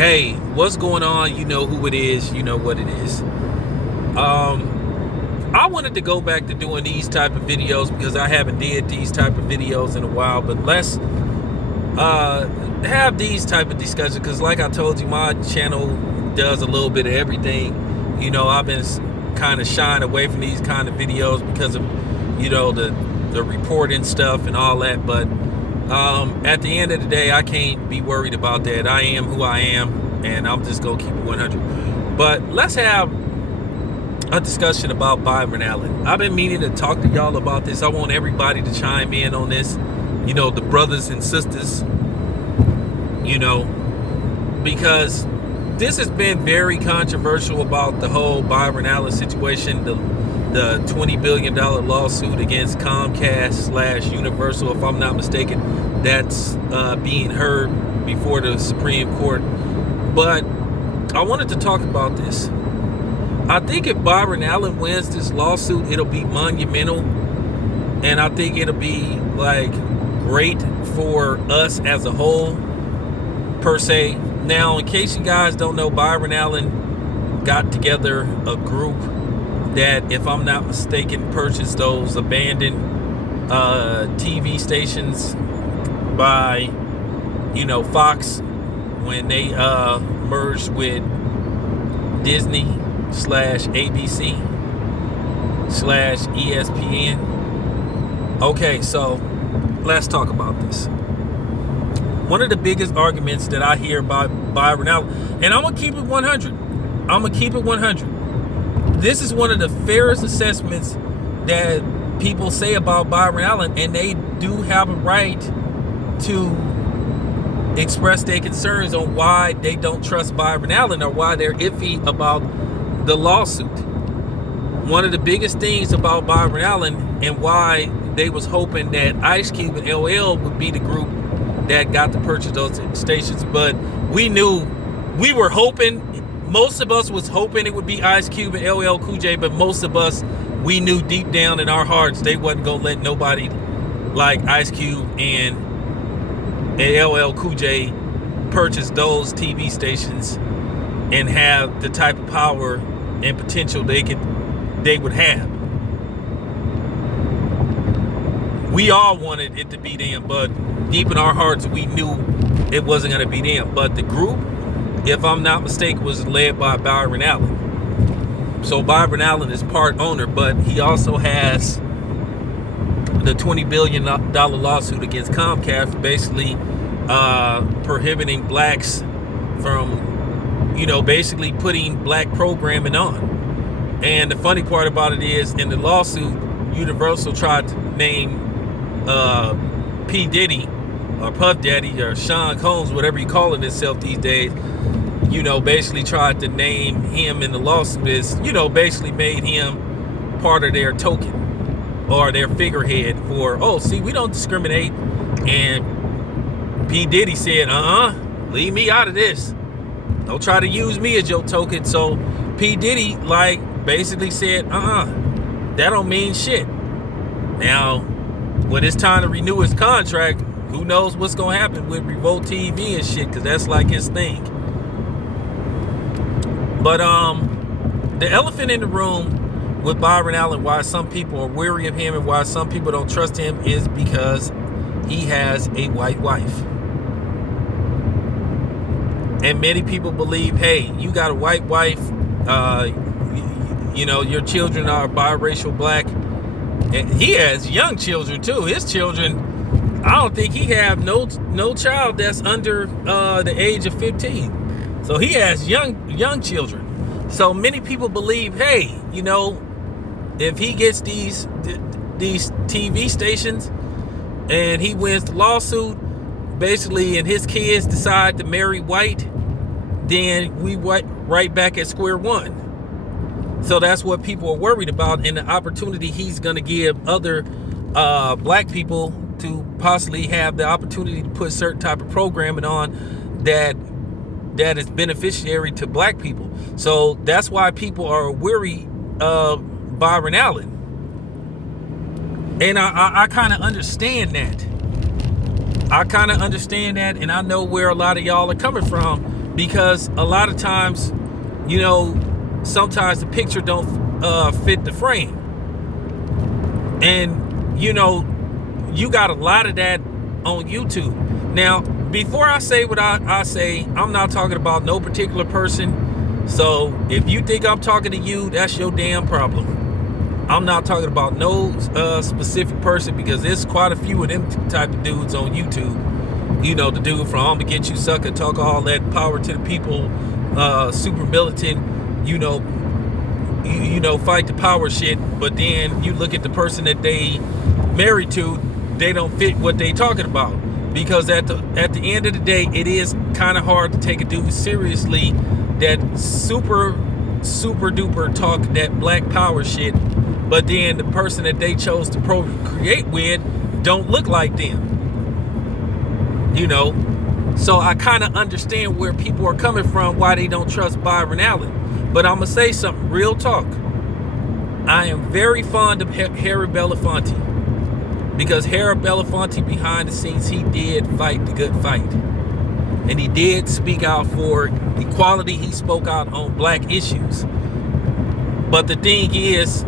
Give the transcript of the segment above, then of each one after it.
Hey, what's going on? You know who it is. You know what it is. I wanted to go back to doing these type of videos because I haven't did these type of videos in a while. But let's have these type of discussions because, like I told you, my channel does a little bit of everything. You know, I've been kind of shying away from these kind of videos because of, you know, the reporting stuff and all that. But at the end of the day, I can't be worried about that. I am who I am, and I'm just gonna keep it 100. But let's have a discussion about Byron Allen. I've been meaning to talk to y'all about this. I want everybody to chime in on this. You know, the brothers and sisters. You know, because this has been very controversial about the whole Byron Allen situation. The $20 billion lawsuit against Comcast / Universal, if I'm not mistaken, that's being heard before the Supreme Court. But I wanted to talk about this. I think if Byron Allen wins this lawsuit, it'll be monumental, and I think it'll be like great for us as a whole, per se. Now, in case you guys don't know, Byron Allen got together a group that, if I'm not mistaken, purchased those abandoned TV stations by, you know, Fox when they merged with Disney / ABC / ESPN. Okay, so let's talk about this. One of the biggest arguments that I hear by Byron Allen, and I'm gonna keep it 100. I'm gonna keep it 100. This is one of the fairest assessments that people say about Byron Allen, and they do have a right to express their concerns on why they don't trust Byron Allen or why they're iffy about the lawsuit. One of the biggest things about Byron Allen and why they was hoping that Ice Cube and LL would be the group that got to purchase those stations, but we were hoping, most of us was hoping it would be Ice Cube and LL Cool J, but most of us, we knew deep down in our hearts they wasn't gonna let nobody like Ice Cube and LL Cool J purchase those TV stations and have the type of power and potential they would have. We all wanted it to be them, but deep in our hearts, we knew it wasn't going to be them. But the group, if I'm not mistaken, was led by Byron Allen. So Byron Allen is part owner, but he also has the $20 billion lawsuit against Comcast, basically prohibiting blacks from, you know, basically putting black programming on. And the funny part about it is, in the lawsuit, Universal tried to name P. Diddy or Puff Daddy or Sean Combs, whatever you calling himself these days, you know, basically tried to name him in the lawsuit as, you know, basically made him part of their token or their figurehead for, oh, see, we don't discriminate. And P. Diddy said, leave me out of this. Don't try to use me as your token. So P. Diddy, like, basically said, that don't mean shit. Now, when it's time to renew his contract, who knows what's gonna happen with Revolt TV and shit, because that's like his thing. But the elephant in the room with Byron Allen, why some people are weary of him and why some people don't trust him, is because he has a white wife. And many people believe, hey, you got a white wife, you know, your children are biracial black. And he has young children too. His children, I don't think he have no child that's under the age of 15. So he has young children. So many people believe, hey, you know, if he gets these TV stations and he wins the lawsuit, basically, and his kids decide to marry white, then we right back at square one. So that's what people are worried about, and the opportunity he's going to give other black people to possibly have the opportunity to put certain type of programming on that is beneficiary to black people. So that's why people are weary of Byron Allen. And I kind of understand that. I kind of understand that, and I know where a lot of y'all are coming from, because a lot of times, you know, sometimes the picture don't fit the frame. And, you know, you got a lot of that on YouTube. Now, before I say what I say, I'm not talking about no particular person. So if you think I'm talking to you, that's your damn problem. I'm not talking about no specific person, because there's quite a few of them type of dudes on YouTube. You know, the dude from I'ma Get You Sucker, talk all that power to the people, super militant, you know, fight the power shit. But then you look at the person that they married to, they don't fit what they talking about. Because at the end of the day, it is kind of hard to take a dude seriously that super duper talk that black power shit, but then the person that they chose to procreate with don't look like them. You know, so I kind of understand where people are coming from, why they don't trust Byron Allen. But I'm gonna say something, real talk. I am very fond of Harry Belafonte, because Harry Belafonte, behind the scenes, he did fight the good fight, and he did speak out for equality. He spoke out on black issues. But the thing is,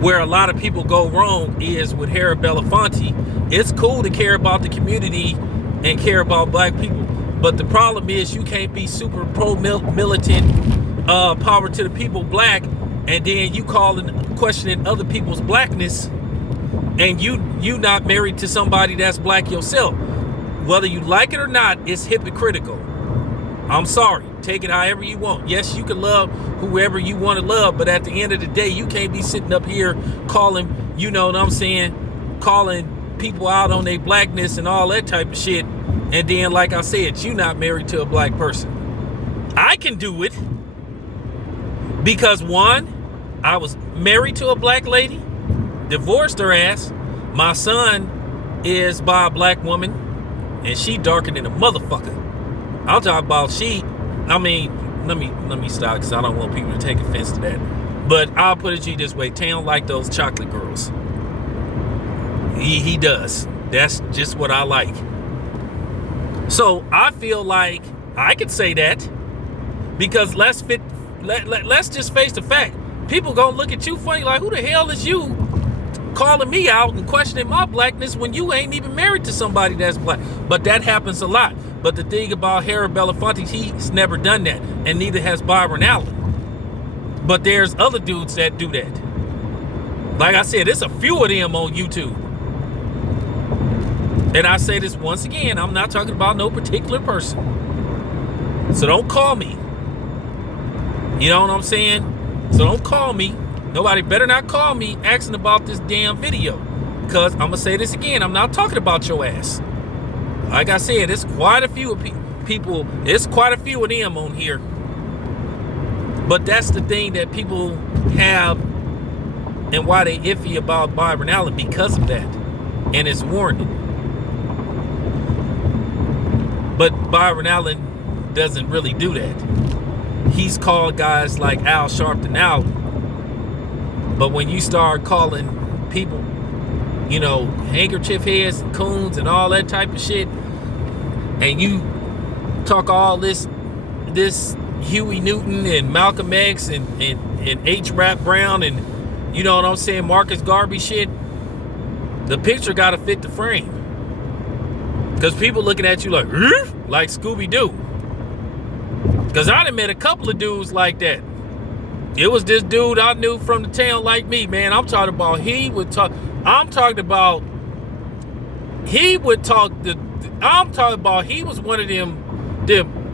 where a lot of people go wrong is with Harry Belafonte. It's cool to care about the community and care about black people, but the problem is you can't be super pro-militant, power to the people black, and then you questioning other people's blackness, and you not married to somebody that's black yourself. Whether you like it or not, it's hypocritical. I'm sorry. Take it however you want. Yes, you can love whoever you want to love, but at the end of the day, you can't be sitting up here calling, you know what I'm saying, calling people out on their blackness and all that type of shit. And then, like I said, you not married to a black person. I can do it because, one, I was married to a black lady, divorced her ass. My son is by a black woman, and she darker than a motherfucker. I'll talk about let me stop, because I don't want people to take offense to that. But I'll put it to you this way. Tay don't like those chocolate girls. He does. That's just what I like. So I feel like I could say that, because let's just face the fact. People gonna look at you funny, like, who the hell is you calling me out and questioning my blackness when you ain't even married to somebody that's black? But that happens a lot. But the thing about Harry Belafonte, he's never done that, and neither has Byron Allen. But there's other dudes that do that. Like I said, there's a few of them on YouTube. And I say this once again, I'm not talking about no particular person. So don't call me. You know what I'm saying? So don't call me. Nobody better not call me asking about this damn video. Because I'm going to say this again, I'm not talking about your ass. Like I said, it's quite a few people, it's quite a few of them on here. But that's the thing that people have, and why they iffy about Byron Allen, because of that. And it's warranted. But Byron Allen doesn't really do that. He's called guys like Al Sharpton out. But when you start calling people, you know, handkerchief heads and coons and all that type of shit, and you talk all this Huey Newton and Malcolm X and H. Rap Brown and, you know what I'm saying, Marcus Garvey shit, the picture got to fit the frame. Because people looking at you like Scooby-Doo. Because I done met a couple of dudes like that. It was this dude I knew from the town like me, man. I'm talking about he would talk he was one of them,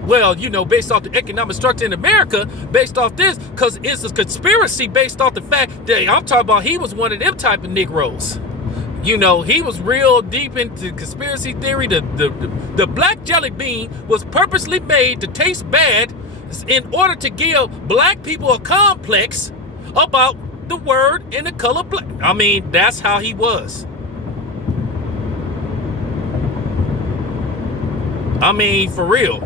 well, you know, based off the economic structure in America, based off this, because it's a conspiracy based off the fact that I'm talking about he was one of them type of Negroes. You know, he was real deep into conspiracy theory. The black jelly bean was purposely made to taste bad in order to give black people a complex about the word and the color black. I mean, that's how he was. I mean, for real.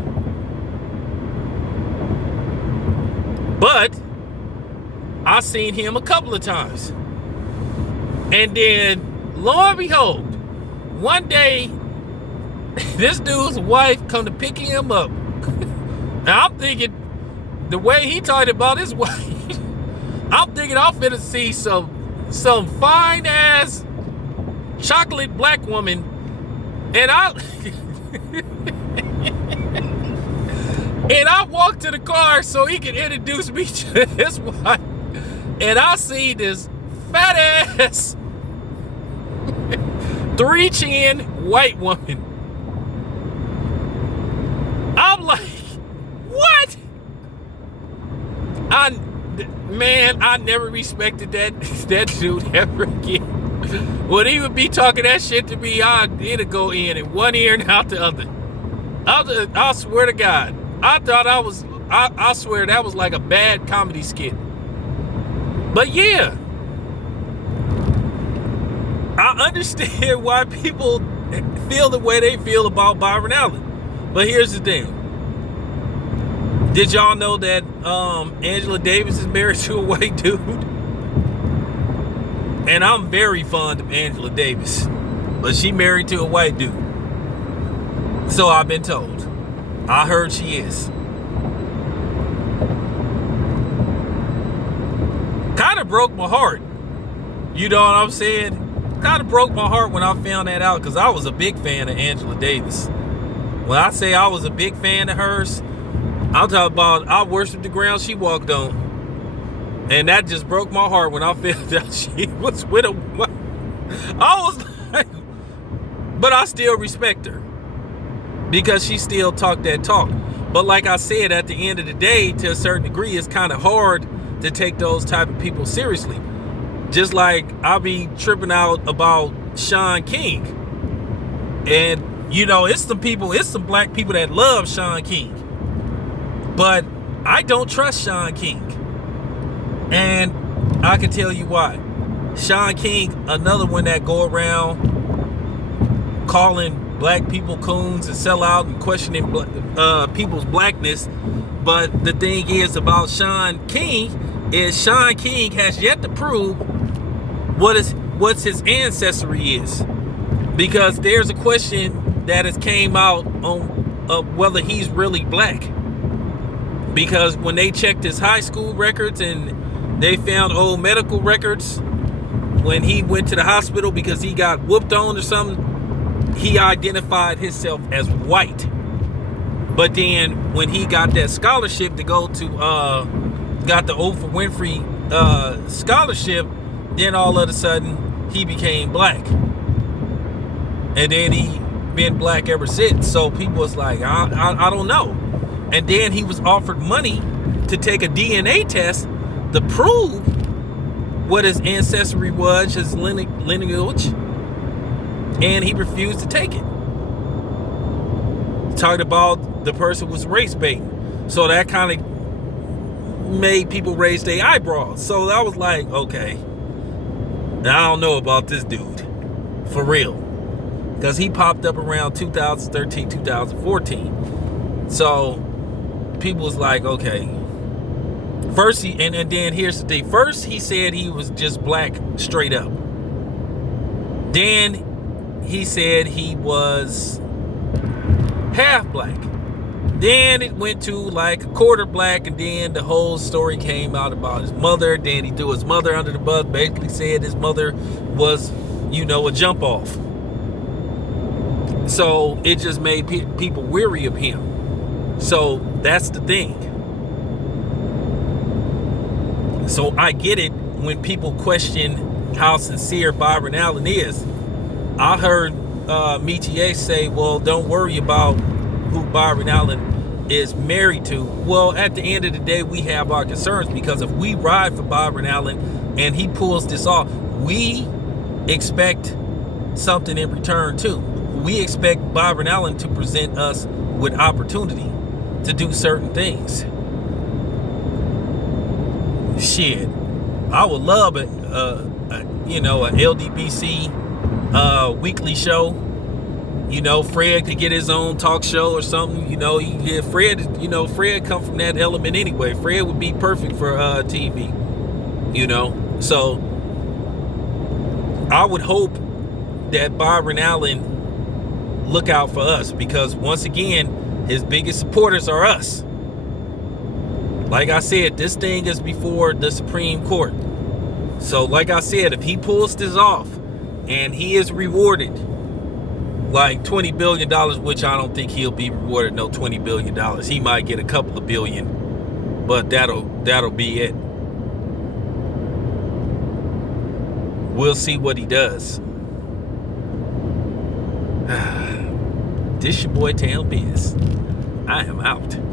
But I seen him a couple of times. And then, lo and behold, one day, this dude's wife come to pick him up. And I'm thinking, the way he talked about his wife, I'm thinking I'm finna see some fine ass chocolate black woman, and I and I walked to the car so he could introduce me to his wife, and I see this fat ass 3-chin white woman. I'm like, what? I never respected that dude ever again. When he would be talking that shit to me, it'd go in one ear and out the other. I swear to God, I thought I swear that was like a bad comedy skit. But yeah, I understand why people feel the way they feel about Byron Allen. But here's the thing. Did y'all know that Angela Davis is married to a white dude? And I'm very fond of Angela Davis, but she married to a white dude. So I've been told. I heard she is. Kind of broke my heart. You know what I'm saying? Kind of broke my heart when I found that out, because I was a big fan of Angela Davis. When I say I was a big fan of hers, I'm talking about I worshiped the ground she walked on. And that just broke my heart when I found out she was with a... I was like... But I still respect her, because she still talked that talk. But like I said, at the end of the day, to a certain degree, it's kind of hard to take those type of people seriously. Just like I'll be tripping out about Sean King. And, you know, it's some black people that love Sean King. But I don't trust Sean King. And I can tell you why. Sean King, another one that go around calling black people coons and sell out and questioning people's blackness. But the thing is about Sean King is Sean King has yet to prove what's his ancestry is. Because there's a question that has came out on whether he's really black. Because when they checked his high school records and they found old medical records when he went to the hospital because he got whooped on or something, he identified himself as white. But then when he got that scholarship to go to got the Oprah Winfrey scholarship, then all of a sudden he became black. And then he been black ever since. So people was like, I don't know. And then he was offered money to take a DNA test to prove what his ancestry was, his lineage, and he refused to take it. Talked about the person was race baiting. So that kind of made people raise their eyebrows. So I was like, okay, I don't know about this dude, for real. Because he popped up around 2013, 2014. So people was like, okay. First, and then here's the thing. First, he said he was just black straight up. Then he said he was half black. Then it went to like a quarter black, and then the whole story came out about his mother. Then he threw his mother under the bus, basically said his mother was, you know, a jump off. So it just made people weary of him. So that's the thing. So I get it when people question how sincere Byron Allen is. I heard Michi X say, well, don't worry about who Byron Allen is married to. Well, at the end of the day, we have our concerns, because if we ride for Byron Allen and he pulls this off, we expect something in return too. We expect Byron Allen to present us with opportunity to do certain things. Shit, I would love an LDBC weekly show. You know, Fred could get his own talk show or something. You know, Fred come from that element anyway. Fred would be perfect for TV. You know, so I would hope that Byron Allen look out for us, because once again, his biggest supporters are us. Like I said, this thing is before the Supreme Court. So like I said, if he pulls this off and he is rewarded like $20 billion, which I don't think he'll be rewarded no $20 billion. He might get a couple of billion, but that'll be it. We'll see what he does. This your boy Tail Biz. I am out.